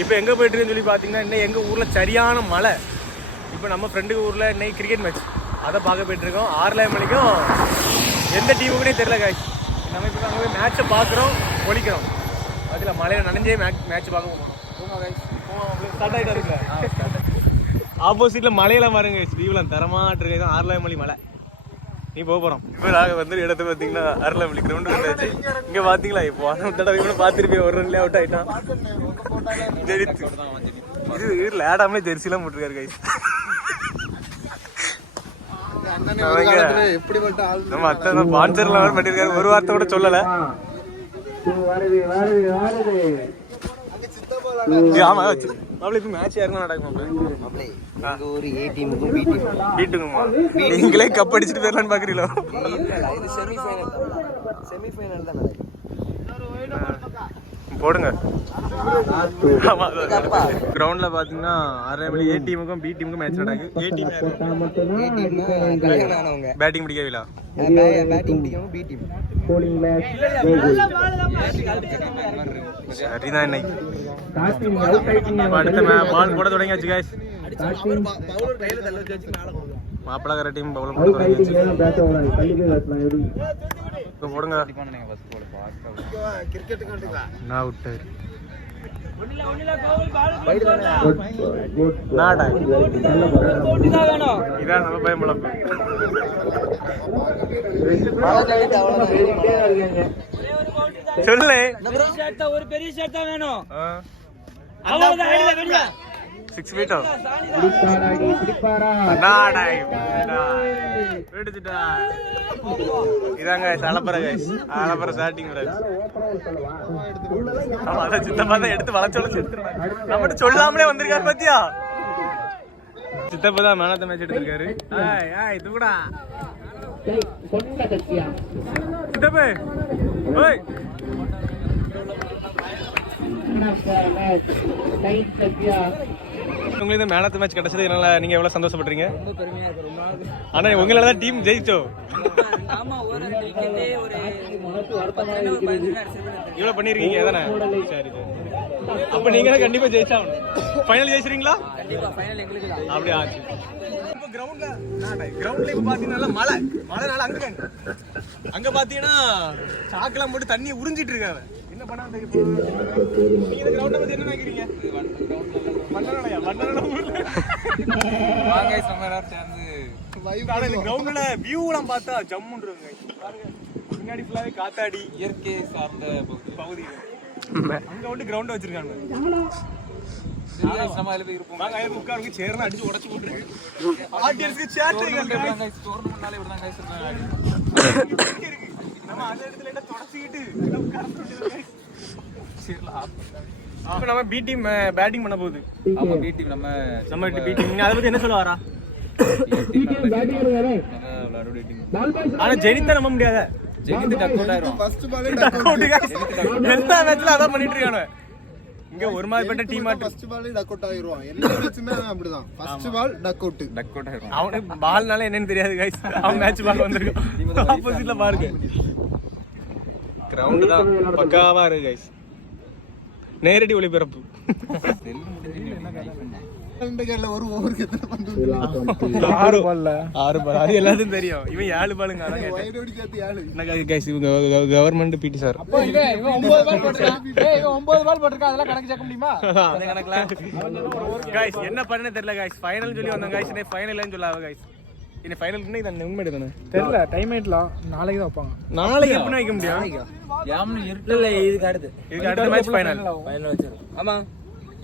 இப்போ எங்கே போயிட்டுருக்குன்னு சொல்லி பார்த்தீங்கன்னா இன்னும் எங்கள் ஊரில் சரியான மழை. இப்போ நம்ம ஃப்ரெண்டுக்கு ஊரில் இன்னைக்கு கிரிக்கெட் மேட்ச் அதை பார்க்க போயிட்டுருக்கோம். 6 மணிக்கும் எந்த டீமுக்குனே தெரில காய்ச்சி. நம்ம இப்போ அங்கே போய் மேட்ச்சை பார்க்குறோம், ஒழிக்கிறோம். அதில் மழையில் நனைஞ்சே மேட்ச் பார்க்க போகணும். ஸ்டார்ட் ஆகிட்டு இருக்குல்ல, ஆப்போசிட்டில் மழையெல்லாம் பாருங்க, ஸ்ரீவலம் தரமாட்டிருக்கு. 6 மணி மழை. நீ போக போகிறோம். இப்போ நாங்கள் வந்து இடத்த பார்த்தீங்கன்னா 6 மணி கிரவுண்டு வந்தாச்சு. இங்கே பார்த்தீங்களா, இப்போ தடவை கூட பார்த்துருப்பேன். ஒரு ரன்லேயே அவுட் ஆகிட்டான். ஜெரித்து இது லேடாமே ஜெர்சிலாம் போட்டிருக்காரு கைஸ். நம்ம அத்தனை பான்சர்லாம் வேறு பண்ணியிருக்காரு. ஒரு வார்த்தை கூட சொல்லலை. ஆமா மேட்ச் யாருன்னா நடக்குமா? நீங்களே கப் அடிச்சுட்டு போயிடலான்னு பாக்குறீங்களா? போடுங்க. கிரவுண்ட்ல பாத்தீங்கன்னா 6 மணி ஏ டீமுக்கும் பி டீமுக்கும் மேட்ச் நடக்குது. ஏ டீம் பேட்டிங் பிடிக்கவில்லை. சரிதான். இன்னைக்கு அடுத்த பால் போட தொடங்கியாச்சு guys. மாப்பிளக்கார டீம் பவுல் போட தொடங்கியாச்சு. போடுங்க. நான் விட்டு இதான் நம்ம பயன்படம். சொல்லு. ஒரு பெரிய ஷாட் தான் வேணும். 6 feet இதாங்க அலப்பற கைஸ். அலப்பற ஸ்டார்டிங் அதான் சித்தப்பா தான் எடுத்து வளச்சொல நம்ம சொல்லாமலே வந்திருக்காரு பாத்தியா. சித்தப்பா தான் மேன் ஆஃப் தி மேட்ச் எடுத்திருக்காரு. இதுடா சித்தப்பா. ஓய் உங்களுக்கு இந்த மேன் ஆஃப் தி மேட்ச் கிடைச்சது என்னால நீங்க எவ்வளவு சந்தோஷப்படுறீங்க? ஆனா உங்களால தான் டீம் ஜெயிச்சோம். இவ்வளவு பண்ணிருக்கீங்க தானே? சரி சரி. அப்ப நீங்க கண்டிப்பா ஜெயிச்சாகணும். ஃபைனல் ஜெயிச்சிருங்களா? அப்படியே ஆச்சு. இப்போ கிரவுண்ட்ல இப்ப பாத்தீங்கன்னா மழைனால அங்க பாத்தீங்கன்னா சாக்கெல்லாம் போட்டு தண்ணியை உறிஞ்சிட்டு இருக்காங்க. என்ன பண்ணா நீங்க இந்த கிரவுண்ட பத்தி என்ன நினைக்கிறீங்க? கிரவுண்ட்ல வியூலாம் பார்த்தா ஜம்முன்றாங்க. முன்னாடி ஃபுல்லாவே காத்தாடி இயற்கை சார்ந்த பகுதி. அங்க வந்து கிரவுண்ட் வச்சிருக்காங்க. உட்கார்ந்து சேர்ந்து அடிச்சு உடச்சு போட்டுருக்கு. ஆடியன்ஸ்க்கு சேட் டோர்னமெண்ட்னால இப்படிதான் கைஸ் இருக்காங்க. நம்ம அந்த இடத்துல என்ன தொடச்சிட்டு உட்கார்ந்து இப்போ நம்ம பி டீம் பேட்டிங் பண்ண போகுது. ஆமா பி டீம் நம்ம பி டீம். நீங்க அத பத்தி என்ன சொல்ல வரா? ஆனா ஜெனித்த நம்ப முடியாத. ஜெனித்த டக் அவுட் ஆயிரும். ஃபர்ஸ்ட் பாலே டக் அவுட் गाइस. எல்லா மேட்ச்ல அத பண்ணிட்டு இருக்கானே. இங்க ஒரு மாதிரிப்பட்ட டீம் ஆட்டு ஃபர்ஸ்ட் பாலே டக் அவுட் ஆயிரும். எல்லா மேட்ச்மே அப்படிதான். ஃபர்ஸ்ட் பால் டக் அவுட் ஆயிரும். அவனுக்கு பால்னால என்னன்னு தெரியாது गाइस. அவன் மேட்ச் பார்க்க வந்திருக்கான். ஆப்போசிட்ல பாருங்க. கிரவுண்ட் தான் பக்காவா இருக்கு गाइस. நேரடி ஒளிபரப்பு. ஒரு ஓவருக்கு எத்தனை பந்து? 6 பால். எல்லாத்துக்கும் தெரியும். இவன் 7 பாலுங்க. அதான் கைஸ் இவங்க கவர்மெண்ட் பிடி சார். இவன் 9 பால் போட்டிருக்கான். அதெல்லாம் கணக்கு சேர்க்க முடியுமா? அந்த கணக்குல கைஸ் என்ன பண்ணனே தெரியல கைஸ். ஃபைனல் சொல்லி வந்தோம் கைஸ். இன்னைக்கு ஃபைனல்னு சொல்லாத கைஸ். இந்த ஃபைனல் இன்னைக்கு தான் உண்மையே தானே தெரியல. டைம் ஆயிட்டலாம். நாளைக்கு தான் வைப்பாங்க. நாளைக்கு எப்படி வைக்க முடியும்? யாம்னு இல்ல இதுக்கு அடுத்த மேட்ச் ஃபைனல் வச்சிரோம். ஆமா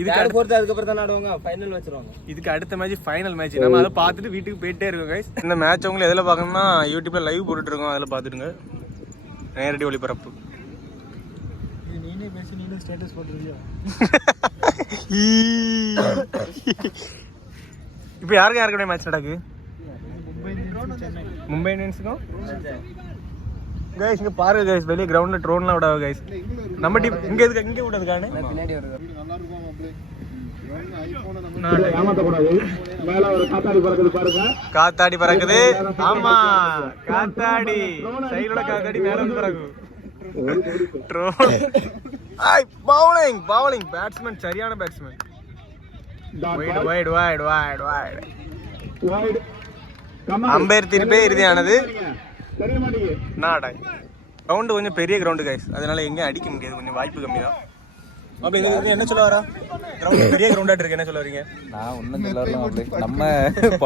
இதுக்கு அடுத்து போறது அதுக்கு அப்புறம் தான் ஆடுவாங்க. ஃபைனல் வச்சிருவாங்க. இதுக்கு அடுத்த மேட்ச் ஃபைனல் மேட்ச். நம்ம அத பார்த்துட்டு வீட்டுக்கு போயிட்டே இருக்கோம் गाइस. இந்த மேட்ச் உங்களுக்கு எதில பார்க்கணும்னா YouTubeல லைவ் போட்டுட்டு இருக்கோம். அதல பார்த்துடுங்க. நேரடி ஒளிபரப்பு. நீனே பேசி நீனே ஸ்டேட்டஸ் போட்டுறியா? இப்போ யாருக்கு மேட்ச் நடக்குது? மும்பை இந்தியன்ஸ்க்கும் गाइस இங்க பாருங்க गाइस. வெளிய கிரவுண்ட்ல ட்ரோன்லாம் விடாத गाइस. நம்ம டீம் இங்க விடாது காணே. பின்னாடி வருது. நல்லா இருக்கும் அப்படியே. ஏமாத்த கூடாது. மேல ஒரு காத்தாடி பறக்குது பாருங்க. காத்தாடி பறக்குது. ஆமா காத்தாடி. சைடுல காத்தாடி மேல வந்து பறக்குது. ட்ரோன் பவுலிங் பேட்ஸ்மேன் சரியான பேட்ஸ்மேன். வைட் அம்பையர் தீர்ப்பே இறுதியானது. கிரவுண்டு கொஞ்சம் பெரிய கிரவுண்டு கைஸ், அதனால எங்கேயும் அடிக்க முடியாது, கொஞ்சம் வாய்ப்பு கம்மி தான். அப்ப இது என்ன சொல்ல வரா? கிரவுண்ட் பெரிய கிரவுண்டா இருக்கு, என்ன சொல்ல வரீங்க? நான் ஒன்றும் சொல்லலாம், நம்ம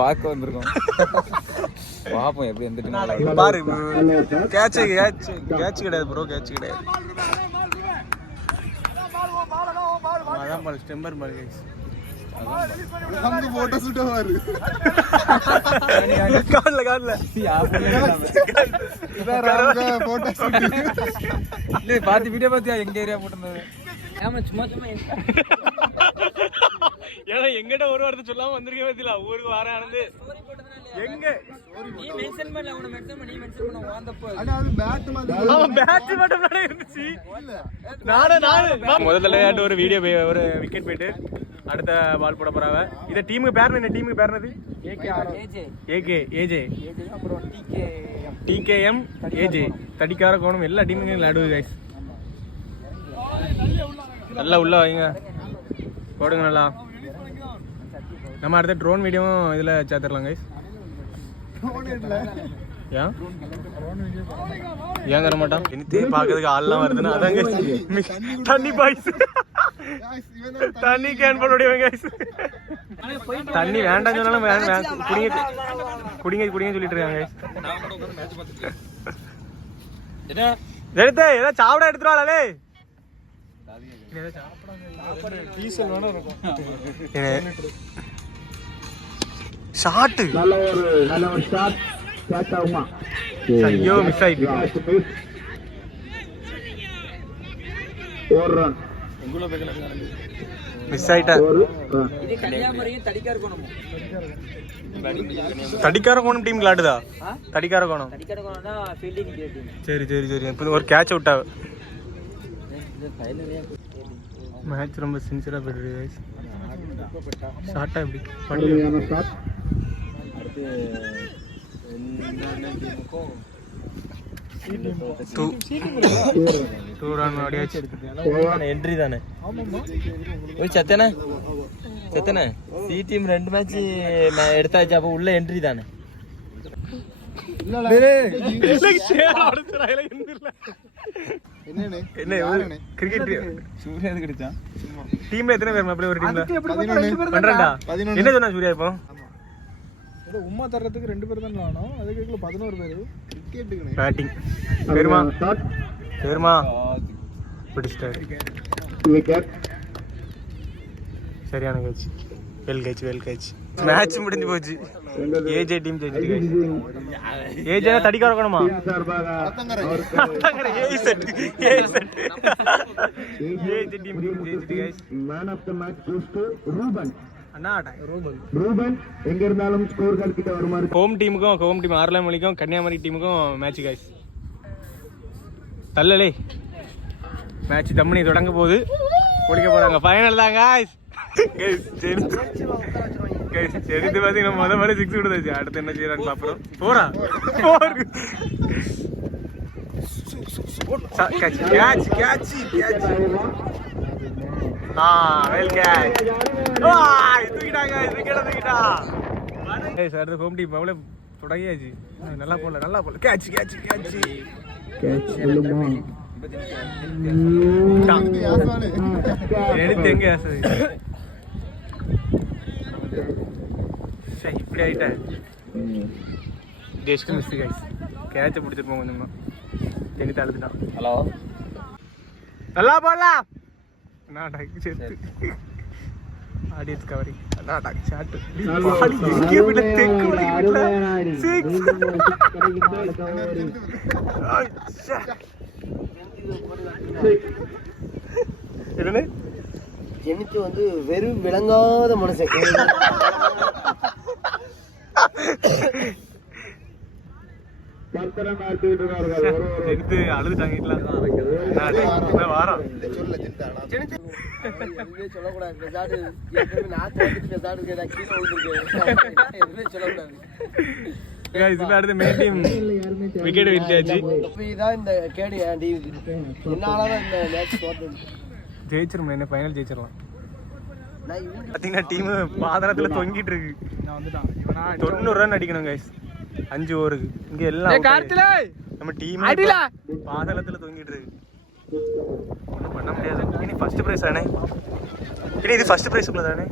பார்க்க வந்திருக்கோம், பார்ப்போம் எப்படி வந்துட்டு. பாரு கேட்ச் கிடையாது ப்ரோ, கேட்ச் கிடையாது. அதான் பாரு ஸ்டெம்பர் பாரு கைஸ். போட்டோ ஷூட் ஆவாரு கால்ல போட்டோ ஷூட் இல்ல பாத்து வீடியோ பாத்தியா எங்க ஏரியா போட்டுருந்தது. ஆமா சும்மா ஏன்னா எங்கிட்ட ஒரு வார்த்தை சொல்லாம வந்திருக்கே பத்தில ஊருக்கு வர ஆனது எங்க நீ மென்ஷன் பண்ணல, உன மென்ஷன் பண்ணி மென்ஷன் பண்ண வாந்தப்போ அட அது பேட் மட்டும் தான் இருந்துச்சு. நானே முதல்ல ஒரு வீடியோ ஒரு விக்கெட் போயிட்டு அடுத்த பால் போட போறாங்க. இத டீமுக்கு பேர் என்ன? டீமுக்கு பேர் என்னது? ஏஜே அப்புறம் டிகேஎம் ஏஜே தடிக்கார கோணம் எல்லா டீமுக்கும் விளையாடுது கைஸ். நல்லா உள்ள வைங்க, போடுங்க நல்லா. நம்ம அடுத்த ட்ரோன் வீடியோவும் இதுல சேர்த்துடலாம் கைஸ். ஏன் தர மாட்டான்? இனித்தே பாக்கிறதுக்கு ஆள்லாம் வருதுன்னா அதான் தண்ணி பாய்ஸ், தண்ணி கேன் பண்ணுடைய கைஸ். தண்ணி வேண்டாம் சொன்னாலும் குடிங்க சொல்லிட்டு இருக்காங்க. எடுத்து ஏதாவது சாப்பிட எடுத்துருவாளே. ஷாட் ஐயோ மிஸ் ஆயிட்டு. மிஸ் ஆயிட்டா. இது கன்னியாகுமரியும் தடிக்கார கோணம் டீம் விளையாடுதா? தடிக்கார கோணம் தான் ஃபீல்டிங் டீம். சரி இப்போ ஒரு கேட்ச் அவுட் ஆகு. மேட்ச் ரொம்ப சின்சியரா போயிட்டு கைஸ். ஷாட்டா எப்படி பண்ணி ஷாட் அடுத்து என்ன டீமுக்கும் டூ ரன் அடியாச்சு. என்ட்ரி தானே ஓய் சத்தன சி டீம் 2 மேட்ச் நான் எடுத்தாச்சு, அப்ப உள்ள என்ட்ரி தானே. கிரிக்கெட் சூர்யா கிடைச்சா டீம்ல எத்தனை பேர்? அப்படி ஒரு டீம்ல 12. என்ன சொன்னா சூர்யா இப்போ? உமா தர்றதுக்கு 2 பேர் தான் விளையாடணும், அதுக்கு 11 பேர் கிரிக்கெட்டுக்கு பேட்டிங். பெருமா பிடிச்சிட்டாரு. சரியான கேட்ச், வெல் கேட்ச். மேட்ச் முடிஞ்சு போச்சு. ஏஜே டீம் ஜெயிச்சிருக்கு. ஏஜே தடிக்கார இருக்கணுமா? ஏஜே டீம் ஜெயிச்சிருக்கு guys. Man of the match goes to Ruben. Ruben எங்க இருந்தாலும் ஸ்கோர் கார்டு கிட்ட வருமாறு. ஹோம் டீம் ஆர்லாமலிக்கும் கன்னியாகுமரி டீமுக்கும் மேட்ச் गाइस. தள்ளலே மேட்ச் தம்மனி தொடங்க போகுது. குளிக்க போறாங்க. ஃபைனல் தான் गाइस. எடுத்து பாத்தீங்கன்னா முத 6 விடுதாச்சு. அடுத்து என்ன செய்யறான்னு பாப்போம். போறா கேட்ச் வெல் கேட்ச். தூக்கிட்டா. அடுத்து ஹோம் டீம் அவ்வளோ தொடங்கியாச்சு. நல்லா போல கேட்ச் எடுத்து எங்க இப்படி ஆயிட்டேன். Just miss guys. கேட்ச பிடிச்சிருப்போம் கொஞ்சமா. தெரிஞ்சு அழுதுட்டான். ஹலோ நல்லா போடலாம். நாடாக்கு சேர்த்து ஆடியன்ஸ் கவரிங். நாடாக்கு ஷாட் எங்கே விட தெக்கு விட 6 என்ன ஜெனித்து வந்து வெறும் விளங்காத மனுஷன். எடுத்து அழுதுட்டாங்க. வாரம் சொல்லக்கூடாது. அடுத்த மெயின் டீம் விக்கெட் வீழ்த்தியாச்சு. இந்த கேடு என்னாலதான் இந்த மேட்ச் தோற்றது. ஜெயிச்சிரும் என்ன ஃபைனல் ஜெயிச்சிடலாம். பார்த்தீங்கன்னா டீமு பாதளத்தில் தொங்கிட்டு இருக்கு. 90 ரன் அடிக்கணும் கைஸ் 5 ஓவருக்கு. இங்கே எல்லாம் நம்ம டீம் பாதளத்தில் தொங்கிட்டு இருக்கு. ஒன்றும் பண்ண முடியாது. இனி ஃபர்ஸ்ட் ப்ரைஸ் தானே, இனி இது ஃபர்ஸ்ட் ப்ரைஸுக்குள்ள தானே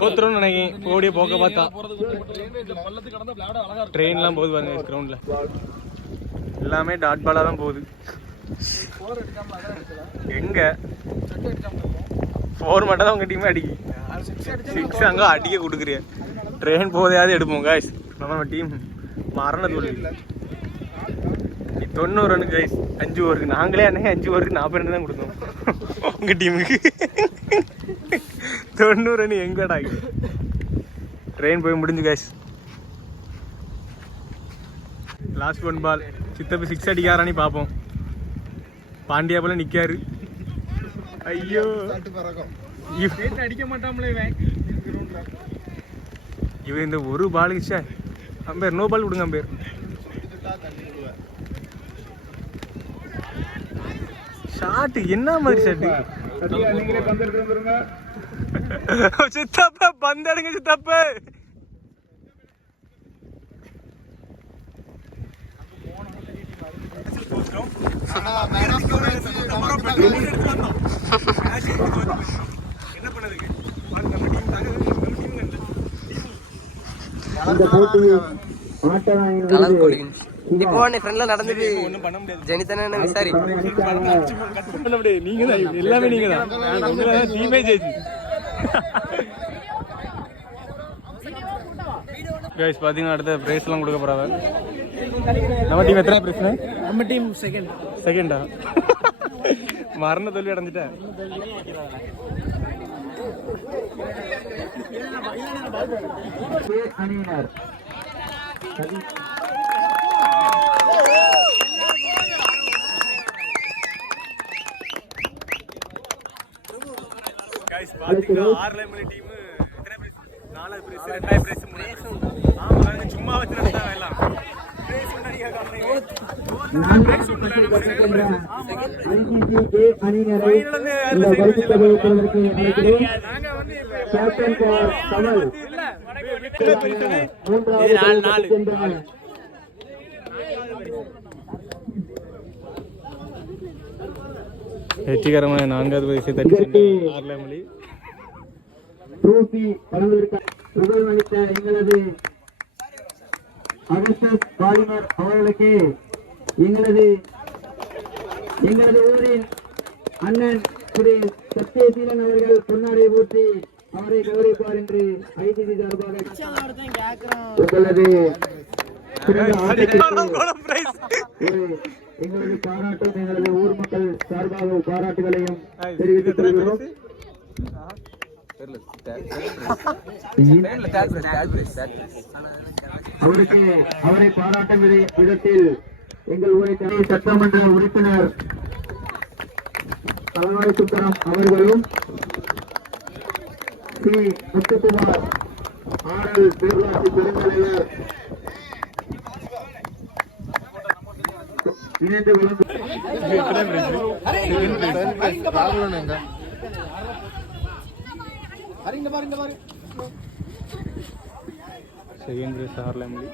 போத்துறோம்னு நினைக்கிறேன். போடிய போக்க பார்த்தா ட்ரெயின்லாம் போகுது பாருங்க கிரவுண்டில். எல்லாமே டாட் பாலாக தான் போகுது. எங்க 4 மட்டும் தான் உங்கள் டீமே அடிக்கு. 6 அங்கே அடிக்க கொடுக்குறிய. ட்ரெயின் போதையாவது எடுப்போம் காய்ஸ். நம்ம டீம் மரண தோல்வி. 90 ரன் கைஸ் 5 ஓவருக்கு. நாங்களே அன்னைக்கு 5 ஓவருக்கு 40 ரன் தான் கொடுத்தோம் உங்கள் டீமுக்கு. 90 ரன் எங்கடா? ட்ரெயின் போய் முடிஞ்சு கைஸ். லாஸ்ட் 1 பால். சித்தப்பு 6 அடிக்காரானி பார்ப்போம். பாண்டியா போல நிக்காரு. ஐயோ அடிக்க மாட்டாமலே இவன் இந்த ஒரு பாலுக்கு அம்பேர் நோ பால் விடுங்க அம்பேர். ஷாட்டு என்ன மாதிரி ஷாட்டு? சித்தப்ப பந்து எடுங்க சித்தப்ப. இப்போ ஃப்ரெண்ட்ல நடந்தது ஜெனிதன விசாரி நீங்க தான் எல்லாமே நீங்க தான் டீமே ஜெயிச்சு. கைஸ் பாத்தீங்கன்னா அடுத்த பிரைஸ் எல்லாம் கொடுக்க போறாங்க. நம்ம டீம் எத்தனை பிரைஸ்? நம்ம டீம் செகண்டா? மரண தோல்வி அடைஞ்சிட்டேன். அணியினர் கைஸ் பாத்தீங்கன்னா ஆர்லைமலி டீம் எத்தனை பிரைஸ்? 4 prize, 2 prize, 3 prize. ஆமா சும்மா வச்சு நடந்தாங்க எல்லாம். பிரைஸ் உண்டனியா காரணம். 4 பிரைஸ் உண்டனியா. அணியினரை இந்த பரிசுத்தொகை பெறுவதற்கு அழைக்கிறேன். கேப்டன் கமல் மூன்றாவது சென்றார். வெற்றிகரமான 4வது பரிசை தட்டி ஆர்லைமலி ட்ரோபி வழங்குவதற்கு உபயோகித்த எங்களது அகஸ்டஸ் பாலிமர் அவர்களுக்கு எங்களது ஊரின் அண்ணன் திரு சத்யசீலன் அவர்கள் பொன்னாடை ஊற்றி அவரை கௌரவிப்பார் என்று ஐடிசி சார்பாக உங்களது எங்களது பாராட்டும் எங்களது ஊர் மக்கள் சார்பாக பாராட்டுகளையும் தெரிவித்துக் கொள்கிறோம். அவரை பாராட்டும் விதத்தில் எங்கள் ஊரை சட்டமன்ற உறுப்பினர் தலைவாய் சுத்தரம் அவர்களும் ஸ்ரீ முத்துக்குமார் ஆடல் பேரூராட்சி பெருந்தலைவர் இணைந்து செகண்ட் பிரைஸ் ஆர்லைமலி.